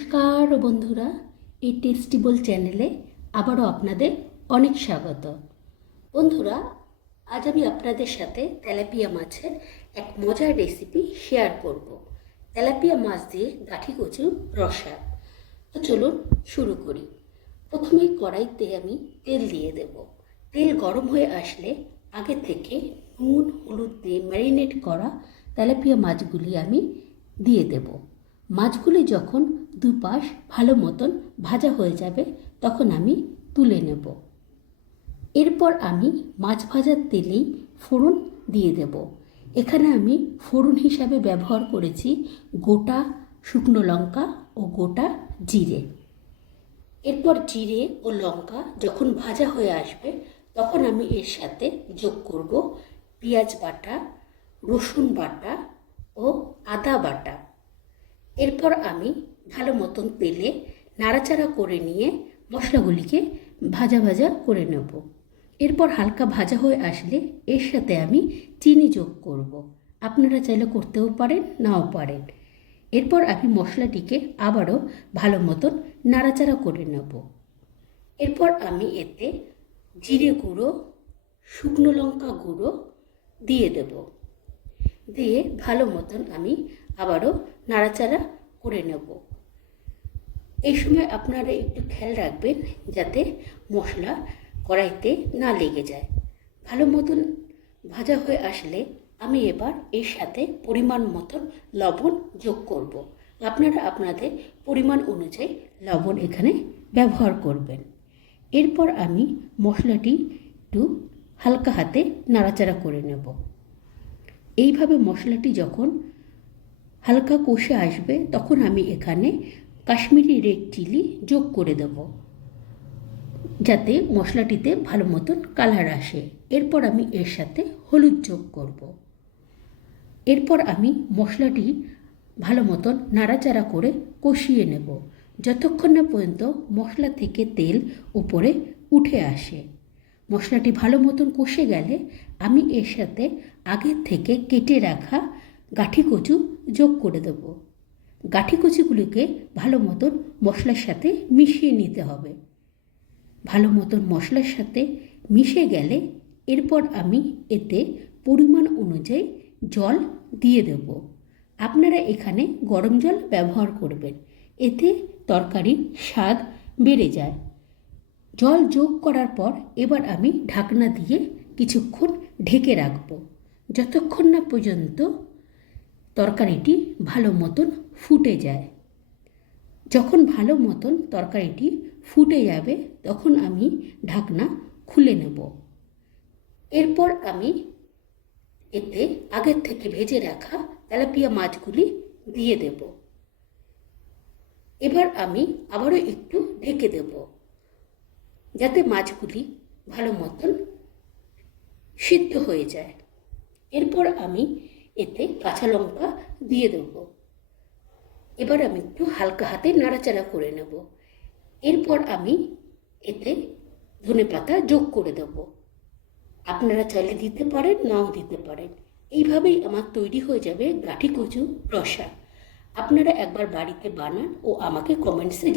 নমস্কার বন্ধুরা, এই টেস্টিবল চ্যানেলে আবারও আপনাদের অনেক স্বাগত। বন্ধুরা, আজ আমি আপনাদের সাথে তেলাপিয়া মাছের এক মজার রেসিপি শেয়ার করব। তেলাপিয়া মাছ দিয়ে গাঠি কচু রসা। তো চলুন শুরু করি। প্রথমে কড়াইতে আমি তেল দিয়ে দেব। তেল গরম হয়ে আসলে আগে থেকে নুন, হলুদ দিয়ে ম্যারিনেট করা তেলাপিয়া মাছগুলি আমি দিয়ে দেব। মাছগুলি যখন দুপাশ ভালো মতন ভাজা হয়ে যাবে, তখন আমি তুলে নেব। এরপর আমি মাছ ভাজার তেলেই ফোড়ন দিয়ে দেব। এখানে আমি ফোড়ন হিসাবে ব্যবহার করেছি গোটা শুকনো লঙ্কা ও গোটা জিরে। এরপর জিরে ও লঙ্কা যখন ভাজা হয়ে আসবে, তখন আমি এর সাথে যোগ করব পেঁয়াজ বাটা, রসুন বাটা ও আদা বাটা। এরপর আমি ভালো মতন তেলে নাড়াচাড়া করে নিয়ে মশলাগুলিকে ভাজা ভাজা করে নেব। এরপর হালকা ভাজা হয়ে আসলে এর সাথে আমি চিনি যোগ করব। আপনারা চাইলে করতেও পারেন, নাও পারেন। এরপর আমি মশলাটিকে আবারও ভালো মতন নাড়াচাড়া করে নেব। এরপর আমি এতে জিরে গুঁড়ো, শুকনো লঙ্কা গুঁড়ো দিয়ে দেব। দিয়ে ভালো মতন আমি আবারও নাড়াচাড়া করে নেব। এই সময় আপনারা একটু খেয়াল রাখবেন যাতে মশলা কড়াইতে না লেগে যায়। ভালো মতন ভাজা হয়ে আসলে আমি এবার এর সাথে পরিমাণ মতন লবণ যোগ করব। আপনারা আপনাদের পরিমাণ অনুযায়ী লবণ এখানে ব্যবহার করবেন। এরপর আমি মশলাটি একটু হালকা হাতে নাড়াচাড়া করে নেব। এইভাবে মশলাটি যখন হালকা কষে আসবে, তখন আমি এখানে কাশ্মীরি রেড চিলি যোগ করে দেব, যাতে মশলাটিতে ভালো মতন কালার আসে। এরপর আমি এর সাথে হলুদ যোগ করব। এরপর আমি মশলাটি ভালো মতন নাড়াচাড়া করে কষিয়ে নেব, যতক্ষণ না পর্যন্ত মশলা থেকে তেল উপরে উঠে আসে। মশলাটি ভালো মতন কষে গেলে আমি এর সাথে আগের থেকে কেটে রাখা গাঠি কচু যোগ করে দেব। গাঠি কচুগুলিকে ভালো মতন মশলার সাথে মিশিয়ে নিতে হবে। ভালো মতন মশলার সাথে মিশে গেলে এরপর আমি এতে পরিমাণ অনুযায়ী জল দিয়ে দেব। আপনারা এখানে গরম জল ব্যবহার করবেন। এতে তরকারির স্বাদ বেড়ে যায়। জল যোগ করার পর এবার আমি ঢাকনা দিয়ে কিছুক্ষণ ঢেকে রাখব। যতক্ষণ না পর্যন্ত তরকারিটি ভালো মতন ফুটে যায়। যখন ভালো মতন তরকারিটি ফুটে যাবে, তখন আমি ঢাকনা খুলে নেব। এরপর আমি এতে আগের থেকে ভেজে রাখা তেলাপিয়া মাছগুলি দিয়ে দেব। এবার আমি আবারও একটু ঢেকে দেব, যাতে মাছগুলি ভালো মতন সিদ্ধ হয়ে যায়। এরপর আমি এতে কাঁচা লঙ্কা দিয়ে দেব। এবার আমি একটু হালকা হাতে নাড়াচাড়া করে নেব। এরপর আমি এতে ধনে পাতা যোগ করে দেব। আপনারা চাইলে দিতে পারেন, নাও দিতে পারেন। এইভাবেই আমার তৈরি হয়ে যাবে গাঠি কচু রসা। আপনারা একবার বাড়িতে বানান ও আমাকে কমেন্টসে